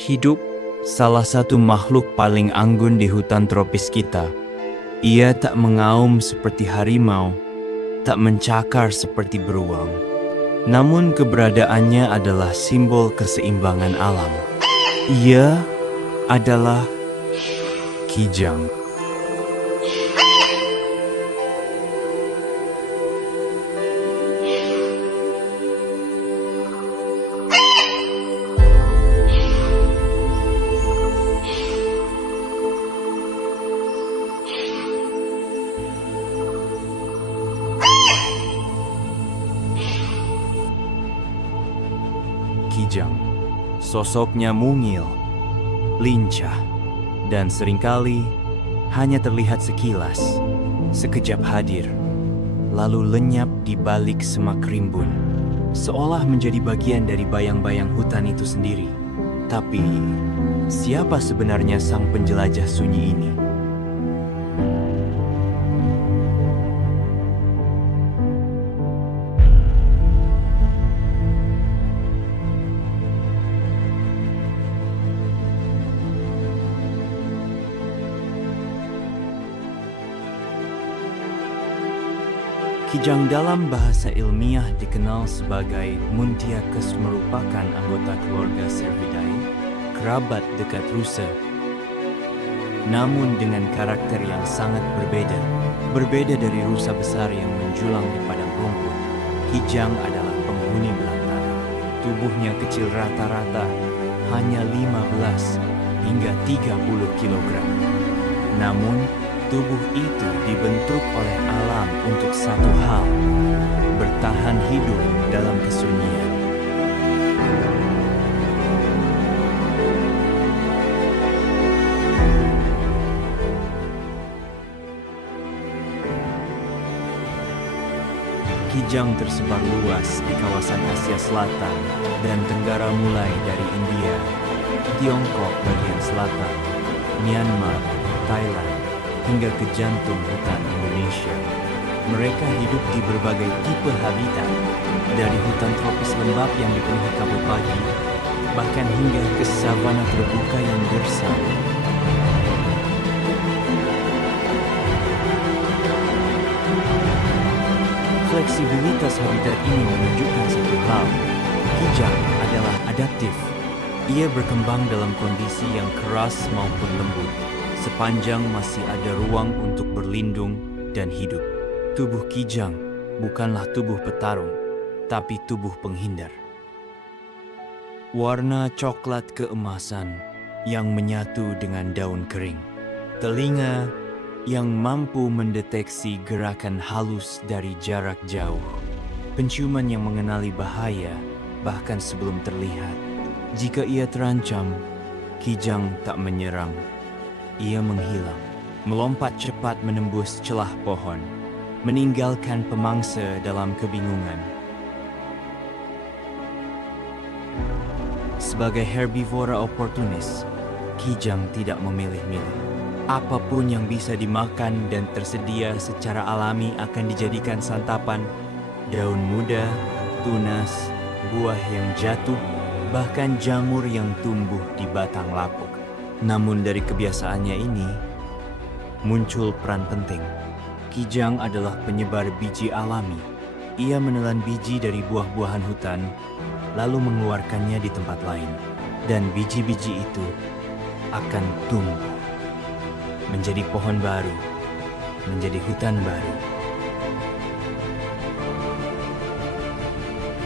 Hidup salah satu makhluk paling anggun di hutan tropis kita. Ia tak mengaum seperti harimau, tak mencakar seperti beruang. Namun keberadaannya adalah simbol keseimbangan alam. Ia adalah Kijang. Kijang, sosoknya mungil, lincah, dan seringkali hanya terlihat sekilas, sekejap hadir, lalu lenyap di balik semak rimbun, seolah menjadi bagian dari bayang-bayang hutan itu sendiri. Tapi, siapa sebenarnya sang penjelajah sunyi ini? Kijang dalam bahasa ilmiah dikenal sebagai Muntiacus, merupakan anggota keluarga Cervidae, kerabat dekat rusa. Namun dengan karakter yang sangat berbeda dari rusa besar yang menjulang di padang rumput. Kijang adalah penghuni belantara. Tubuhnya kecil, rata-rata hanya 15 hingga 30 kilogram. Namun tubuh itu dibentuk oleh alam untuk satu hal: bertahan hidup dalam kesunyian. Kijang tersebar luas di kawasan Asia Selatan dan Tenggara, mulai dari India, Tiongkok bagian selatan, Myanmar, Thailand, hingga ke jantung hutan Indonesia. Mereka hidup di berbagai tipe habitat, dari hutan tropis lembab yang dipenuhi kabut pagi, bahkan hingga ke savana terbuka yang gersang. Fleksibilitas habitat ini menunjukkan satu hal: Kijang adalah adaptif. Ia berkembang dalam kondisi yang keras maupun lembut, sepanjang masih ada ruang untuk berlindung dan hidup. Tubuh Kijang bukanlah tubuh petarung, tapi tubuh penghindar. Warna coklat keemasan yang menyatu dengan daun kering. Telinga yang mampu mendeteksi gerakan halus dari jarak jauh. Penciuman yang mengenali bahaya bahkan sebelum terlihat. Jika ia terancam, Kijang tak menyerang. Ia menghilang, melompat cepat menembus celah pohon, meninggalkan pemangsa dalam kebingungan. Sebagai herbivora oportunis, Kijang tidak memilih-milih. Apapun yang bisa dimakan dan tersedia secara alami akan dijadikan santapan. Daun muda, tunas, buah yang jatuh, bahkan jamur yang tumbuh di batang lapuk. Namun dari kebiasaannya ini, muncul peran penting. Kijang adalah penyebar biji alami. Ia menelan biji dari buah-buahan hutan, lalu mengeluarkannya di tempat lain. Dan biji-biji itu akan tumbuh menjadi pohon baru, menjadi hutan baru.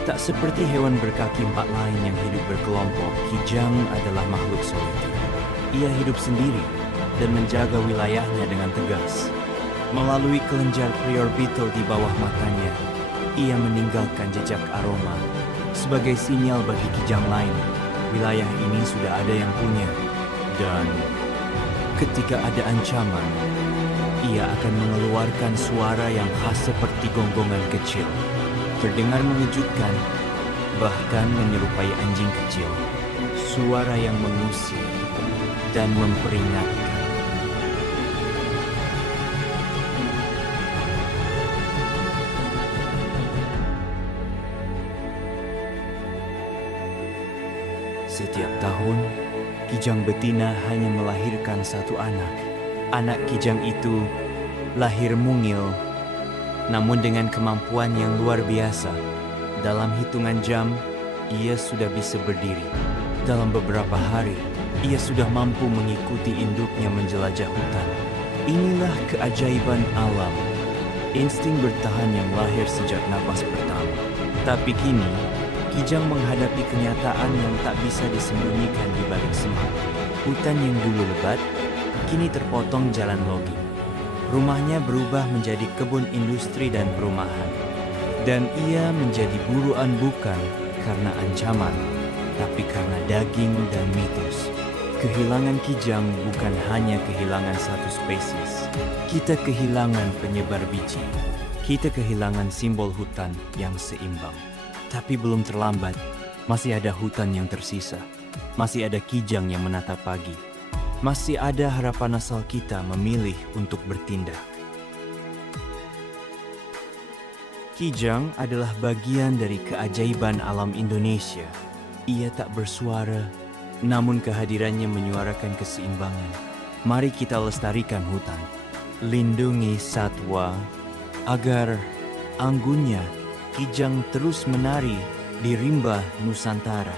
Tak seperti hewan berkaki empat lain yang hidup berkelompok, Kijang adalah makhluk soliter. Ia hidup sendiri dan menjaga wilayahnya dengan tegas. Melalui kelenjar preorbital di bawah matanya, ia meninggalkan jejak aroma. Sebagai sinyal bagi Kijang lain, wilayah ini sudah ada yang punya. Dan ketika ada ancaman, ia akan mengeluarkan suara yang khas seperti gonggongan kecil. Terdengar mengejutkan, bahkan menyerupai anjing kecil. Suara yang mengusir dan memperingatkan. Setiap tahun, Kijang betina hanya melahirkan satu anak. Anak kijang itu lahir mungil, namun dengan kemampuan yang luar biasa. Dalam hitungan jam, ia sudah bisa berdiri. Dalam beberapa hari, ia sudah mampu mengikuti induknya menjelajah hutan. Inilah keajaiban alam, insting bertahan yang lahir sejak napas pertama. Tapi kini, Kijang menghadapi kenyataan yang tak bisa disembunyikan di balik semak. Hutan yang dulu lebat, kini terpotong jalan logging. Rumahnya berubah menjadi kebun industri dan perumahan. Dan ia menjadi buruan bukan karena ancaman, tapi karena daging dan mitos. Kehilangan kijang bukan hanya kehilangan satu spesies. Kita kehilangan penyebar biji. Kita kehilangan simbol hutan yang seimbang. Tapi belum terlambat. Masih ada hutan yang tersisa. Masih ada kijang yang menatap pagi. Masih ada harapan asal kita memilih untuk bertindak. Kijang adalah bagian dari keajaiban alam Indonesia. Ia tak bersuara, namun kehadirannya menyuarakan keseimbangan. Mari kita lestarikan hutan, lindungi satwa, agar anggunnya kijang terus menari di rimba Nusantara.